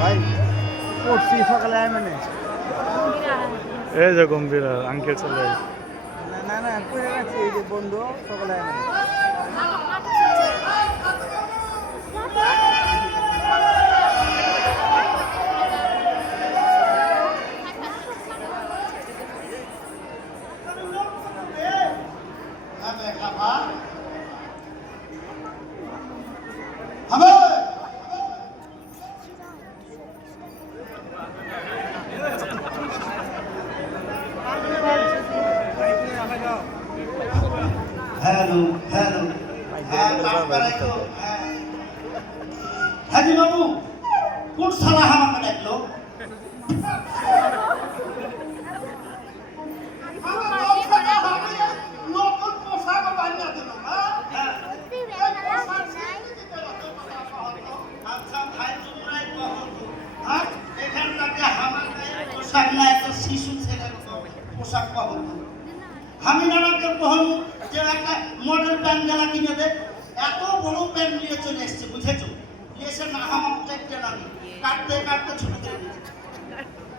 ভাই পড়ছি সকালে মানে এই যে গম্ভীর আঙ্কেল চলে না না পড়ে গেছে এই যে বন্ধু সকালে हेलो हेलो हाजी बाबू कौन साला हमारा डाकलो শিশু ছেলে পোশাক পাবো আমি নানাকে বলবো যে একটা মডেল প্যান্ট গেলা কিনে দে এত বড় প্যান্ট নিয়ে চলে এসছে বুঝেছো এসে না আমার চারটে নামি কাটতে কাটতে ছুটে দিয়ে দিচ্ছে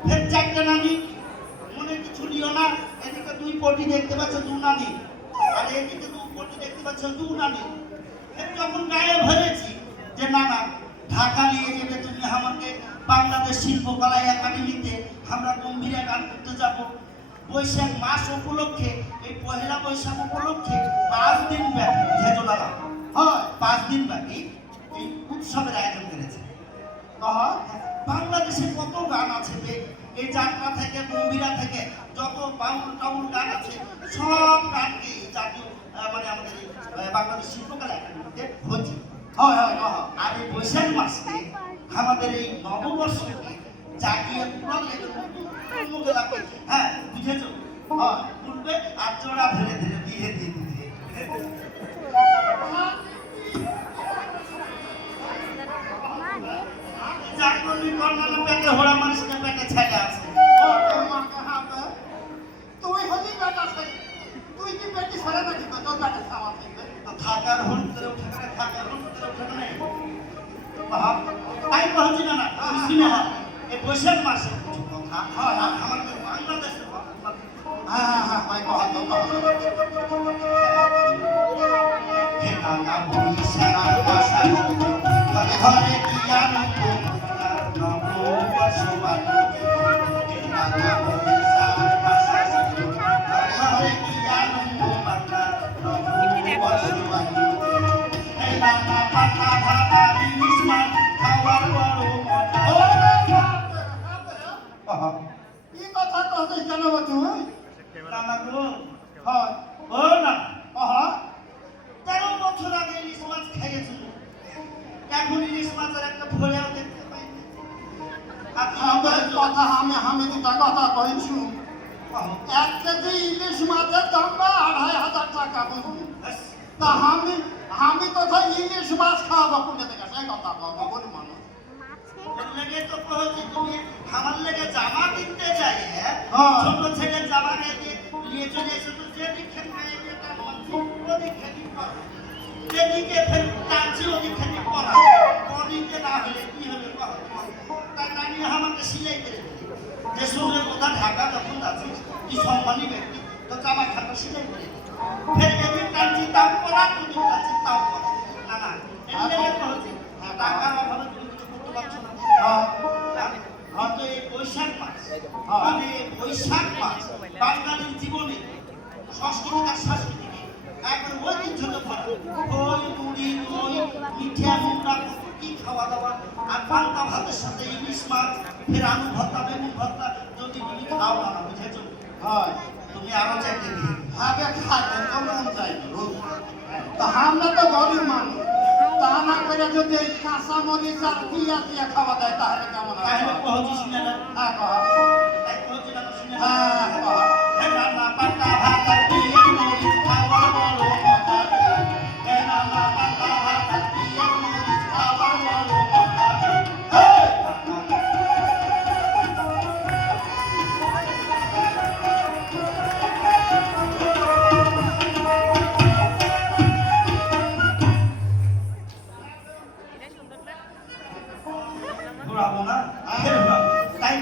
ফের চারটে নামি মনে কিছু নিও না এদিকে দুই পটি দেখতে পাচ্ছ দু নামি আর এদিকে দু পটি দেখতে পাচ্ছ দু নামি ফের যখন গায়ে ভরেছি যে না না ঢাকা নিয়ে যাবে তুমি আমাকে বাংলাদেশ শিল্পকলা একাডেমিতে আমরা গম্ভীর গান করতে যাবো বৈশাখ মাস উপলক্ষে এই পহেলা বৈশাখ উপলক্ষে 5 দিন ব্যাপী বুঝেছো দাদা হয় 5 দিন ব্যাপী এই উৎসবের আয়োজন করেছে বাংলাদেশে কত গান আছে এই যাত্রা থেকে গম্ভীরা থেকে যত বাউল টাউল গান আছে সব গানকে জাতীয় মানে আমাদের বাংলাদেশ শিল্পকলা একাডেমিতে হচ্ছে হয় হয় আর এই বৈশাখ মাসে আমাদের এই নববর্ষকে জাগিয়ে মুখে লাগবে হ্যাঁ বুঝেছো উঠবে আর জোড়া ধরে ধরে দিয়ে দিয়ে দিয়ে জাগরণী কর্নার পেটে হোড়া মানুষকে পেটে ছেলে আছে তুই হলি বেটা ছেলে তুই কি পেটে ছেলে নাকি তোর পেটে খাওয়া থাকবে থাকার হল করে উঠে থাকার হল করে উঠে নেই তাই বলছি না শুনে এই বৈশাখ মাসে কিছু কথা হয় আমাদের বাংলাদেশের ভাই কথা হে নানা বৈশাখ মাসে ঘরে দিয়া নমো বসবানো হে নানা বৈশাখ মাসে ঘরে দিয়া নমো বাংলা নমো বসবানো হে নানা পাতা ভাতা ইলিশমান খাওয়ার বড় কি কথা কইছিস কেন তুই নানা গো হয় ও না 13 বছর আগে ইলিশ মাছ খেয়েছিল এখন ইলিশ মাছের একটা ভোলেও দেখতে পাই আর আমার কথা আমি দুটা কথা কইছু 1 কেজি ইলিশ মাছের দাম 2500 টাকা বুঝলি তা আমি তো ভাই ইলিশ মাছ খাওয়াবো কোনে থেকে সেই কথা বলবো বলি মানুষ লেগে তো কইছি তুমি আমার লেগে জামা কিনতে যাই ছোট ছেলে জামা নিয়ে চলে এসে তো যে দেখেন এটা ওদিকে যেদিকে ফের টানছি ওদিকে পড়া পড়িতে না হলে কি হবে তাই নানি আমাকে সিলাই করে দিলি যে সুরের কথা ঢাকা যখন যাচ্ছিস কি সম্মানী ব্যক্তি তো জামা খাতা সিলাই করে দিলি ফের এদিন টানছি তাও পড়া দুদিন টানছি তাও পড়া না না এর হচ্ছে টাকার অভাবে তুমি কিছু করতে পারছো না হয়তো এই বৈশাখ মাস মানে বৈশাখ মাস বাঙালির জীবনে সংস্কৃতি আর সংস্কৃতি একবার ঐতিহ্যতে ভরা দই মুড়ি দই মিঠা মুন্ডা কি খাওয়া দাওয়া আর পান্তা ভাতের সাথে ইলিশ মাছ ফের আলু ভর্তা বেগুন ভর্তা যদি তুমি খাও না বুঝেছো হয় তুমি আরো চাইতে দিয়ে ভাবে খাবে কেমন চাইবে তা আমরা তো গরিব মানুষ তা না করে যদি কাঁচা মরিচ আর পিঁয়াজ দিয়ে খাওয়া দেয় তাহলে কেমন হয় তাহলে কহছি শুনে না হ্যাঁ কহ তাই কহছি না শুনে হ্যাঁ কহ হে রান্না পান্তা ভাত আর পিঁয়াজ মরিচ খাওয়ার বড় মজা হে রান্না পান্তা ভাত আর পিঁয়াজ মরিচ খাওয়ার বড় মজা হে ঘোরাবো না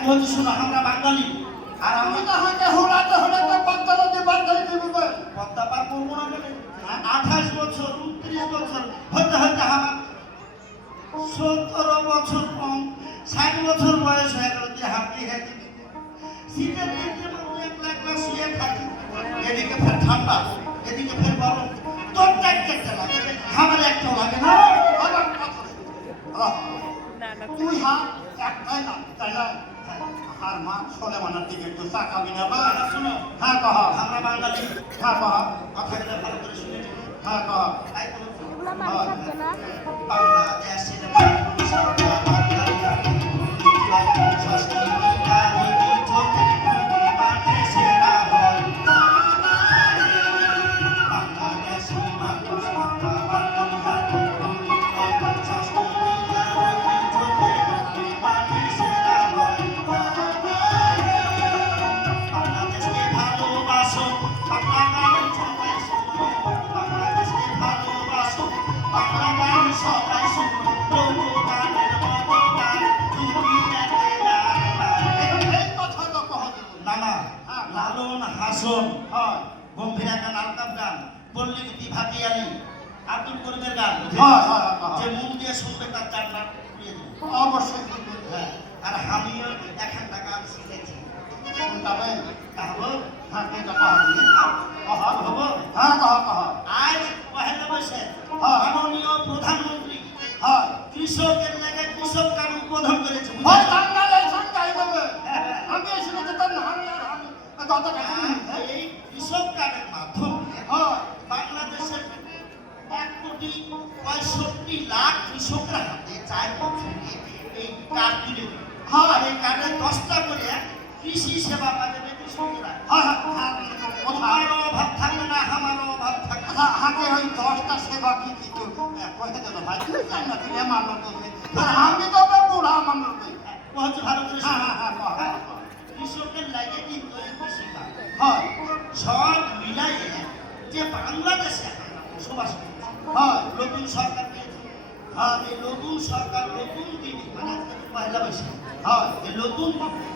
বলছি শোনো, আমরা বাঙালি আর আমি আমরা তো হইতে হুড়াতে হুড়াতে পদ্মা নদী পার করে দিব পদ্মা পার করবো না কেন? 28 বছর 29 বছর হতে হতে আমার 17 বছর কম 60 বছর বয়স হয়ে গেল যে হাঁটি হেঁটে শীতের দিনে মধ্যে একলা একলা শুয়ে থাকি, এদিকে ফের ঠান্ডা এদিকে ফের গরম, তোর চারটে লাগে আমার একটাও লাগে না। আবার কথা তুই হা একটাই না তাই না আর মা সোলে মানার দিকে একটু চাকাবি না বা শোনো, হ্যাঁ কহ আমরা বাঙালি হ্যাঁ কহ কথাগুলো ভালো করে শুনে নিও। হ্যাঁ কহ তাই তো এগুলো মানুষ থাকবে না বাংলাদেশের মানুষ আমরা বাঙালি, ষষ্ঠী পূজা হইতে চলতে মাঠে সেরা হয়। বাংলাদেশি মানুষ আমরা বাঙালি, ষষ্ঠী পূজা হইতে চলতে মাঠে সেরা হয়। বাংলাদেশকে ভালোবাসো, বাংলা গান সবাই শোনো, বাংলাদেশকে ভালোবাসো, বাংলা গান সবাই শোনো, লোকগানের মতো গান তুমি একে এই কথা তো কহ না না, লালন হাসন হয় গম্ভীর একটা নালকাপ গান, পল্লী ভাটিয়ালি, আব্দুল করিমের গান, হয় হয় যে মন দিয়ে শুনবে তার চারটা উড়িয়ে দেবে। অবশ্যই হ্যাঁ, আর আমিও একটা গান শিখেছি, তবে তাহলে হ্যাঁ এটা কহ কহ হবো। হ্যাঁ কহ কহ আজ পহেলা বৈশাখ হ্যাঁ। মাননীয় প্রধানমন্ত্রী হয় কৃষকের লাগে কৃষক গান উদ্বোধন করেছে, হয় বুঝেছো? টাঙ্গালে সংখ্যাই দেবে আমি এসে তো তার আমি আর আমি কথা এই কৃষক গানের মাধ্যমে হয় বাংলাদেশের 1,65,00,000 কৃষকরা হাতে 4 বছরে এই কার্ড তুলে দিল। আর এই কার্ডে 10টা করে কৃষি সেবা পাবে কৃষকরা। হ্যাঁ হ্যাঁ তোমারও অভাব থাকবে না, আমারও অভাব থাকবে না। হাতে ওই 10টা সেবা কি কিন্তু কইতে দিল ভাই তুই জান না তুই মানলো তো আর আমি তো বুড়া মানলো তুই হচ্ছে ভালো করে হ্যাঁ শোনো। হ্যাঁ হ্যাঁ কৃষকের লাগে কিন্তু এই কৃষি কার্ড হয় সব মিলাইয়ে যে বাংলাদেশে আমরা বসবাস করছি, হয় নতুন সরকার পেয়েছে। হ্যাঁ, এই নতুন সরকার নতুন দিনে মানে আজকে তো পয়লা বৈশাখ, হয় এই নতুন দিনে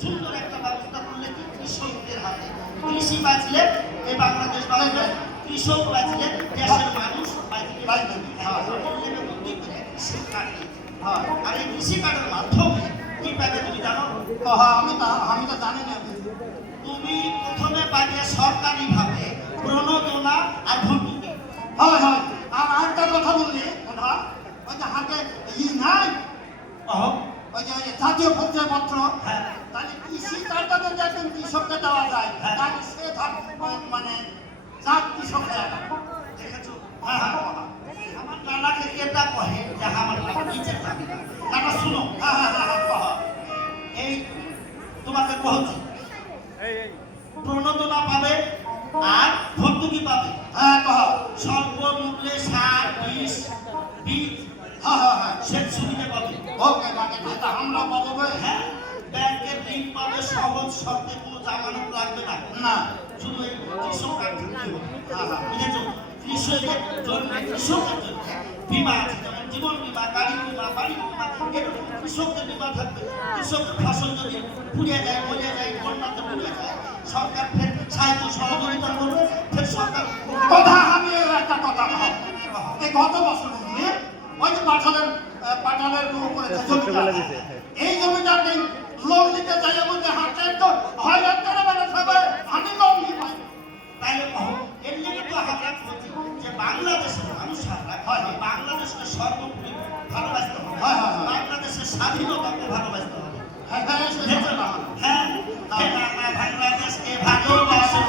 সুন্দর একটা ব্যবস্থা করলে কি কৃষকদের হাতে কৃষি বাঁচলে এই বাংলাদেশ বাঁচবে, কৃষক বাঁচলে দেশের মানুষ বাঁচবে। বাঁচবে। হ্যাঁ, নতুন দিনে বুদ্ধি করে কৃষি কার্ড দিয়েছে। হয় আর এই কৃষি কার্ডের মাধ্যমে কি পাবে তুমি জানো? হ্যাঁ আমি তো জানি না তুমি প্রথমে পাবে সরকারিভাবে প্রণোদনা আর ভর্তুকি। হয় হয় আর আরেকটা কথা বললি কথা ওই যে হাতে নাই ওই যে জাতীয় পরিচয়পত্র হ্যাঁ, তাহলে কৃষি কার্ডটা যদি একজন কৃষককে দেওয়া যায় তাহলে সে মানে জাত কৃষক হয়ে গেল দেখেছো? হ্যাঁ হ্যাঁ আমার নানাকে এটা কহে যে আমার নিচে থাকে নানা শুনো, হ্যাঁ হ্যাঁ হ্যাঁ হ্যাঁ কহ এই তোমাকে কহছি প্রণোদনা পাবে আর ভর্তুকি পাবে। হ্যাঁ কহ স্বল্প মূল্যে সার বীজ হ্যাঁ হ্যাঁ হ্যাঁ সেচ সুবিধা পাবে। ওকে বাকি এটা আমরা পাবো বে? হ্যাঁ, ব্যাংকের ঋণ পাবে সহজ শর্তে, কোনো জামানত লাগবে না। না শুধু এই কৃষক কার্ড থাকলেই হবে। হ্যাঁ হ্যাঁ বুঝেছো? কৃষকের জন্য বীমা আছে, যেমন জীবন বীমা, গাড়ি বীমা, বাড়ি বীমা, এরকম কৃষকদের বীমা থাকবে। কৃষকের ফসল যদি পুড়িয়ে যায়, মরিয়ে যায়, বন্যাতে পুড়িয়ে যায়, সরকার ফের সাহায্য সহযোগিতা করবে, ফের সরকার কথা আমি একটা কথা কহ এই গত বছর বুঝলি ওই যে পাঠালের উপরে যে জমিটা আছে, এই জমিটাকে লোন নিতে যাই এমন যে হাতে তো হয়রান করে মানে সবাই আমি লোন নিই পাই তাইলে কহ, এর লেগে তো আমরা বলছি যে বাংলাদেশের মানুষরা বাংলাদেশকে সর্বোপরি ভালোবাসতে হবে। হ্যাঁ, হ্যাঁ, হ্যাঁ। বাংলাদেশের স্বাধীনতাকে ভালোবাসতে হবে। হ্যাঁ হ্যাঁ সেটা না হ্যাঁ, বাংলাদেশকে ভালোবাসো।